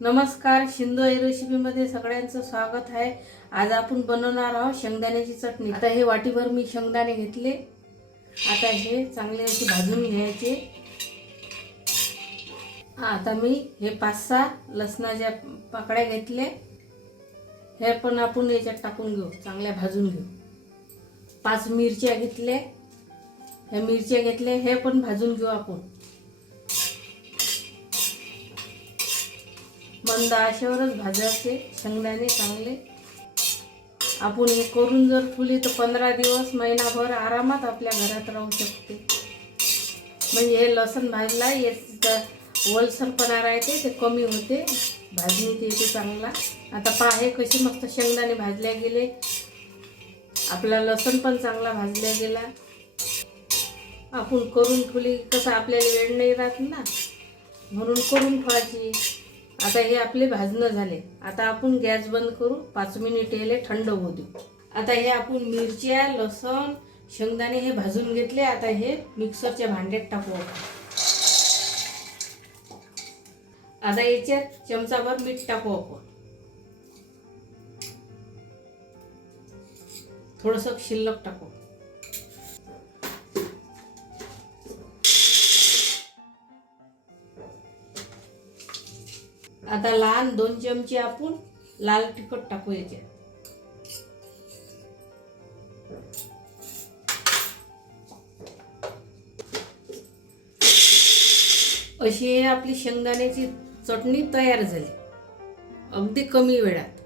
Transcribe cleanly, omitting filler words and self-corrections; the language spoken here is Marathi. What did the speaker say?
नमस्कार, शिंदे रेसिपीमध्ये सगळ्यांचं स्वागत आहे। आज आपण बनवणार आहोत शेंगदाण्याची चटणी। आता हे वाटीभर मी शेंगदाणे घेतले। आता हे चांगले असे भाजून घ्यायचे। आता मी हे 5-6 लसणाच्या पाकळ्या घेतले। हे पण आपण याच्यात टाकून घेऊ, चांगल्या भाजून घेऊ। 5 मिरच्या घेतले। हे मिरच्या घेतले, हे पण भाजून घेऊ आपण। मंद आचेवरच भाजायचे शेंगदाणे चांगले। आपण हे करून जर ठेवले तर 15 दिवस महिनाभर आरामात आपल्या घरात राहू शकते। म्हणजे हे लसूण भाजला याचा ओलसरपणा राहते ते कमी होते, भाजणीत येते चांगला। आता पहा हे कसे मस्त शेंगदाणे भाजले गेले, आपला लसूण पण चांगला भाजला गेला। आपण करून ठेवली कसं आपल्याला वेळ नाही राहत ना, म्हणून करून ठेवायची। आता हे आपले भाजणं झाले। आता आपण गॅस बंद करू, 5 मिनिट याले थंड होऊ देऊ। आता हे आपण मिरच्या, लसूण, शेंगदाणे हे भाजून घेतले। आता हे मिक्सरच्या भांड्यात टाकू। आता याच्यात चमचाभर मीठ टाकू आपण, थोडंसं शिल्लक टाकू। आता लहान 2 चमचे आपण लाल तिखट टाकू याच्यात। अशी आपली शेंगदाण्याची चटणी तयार झाली, अगदी कमी वेळात।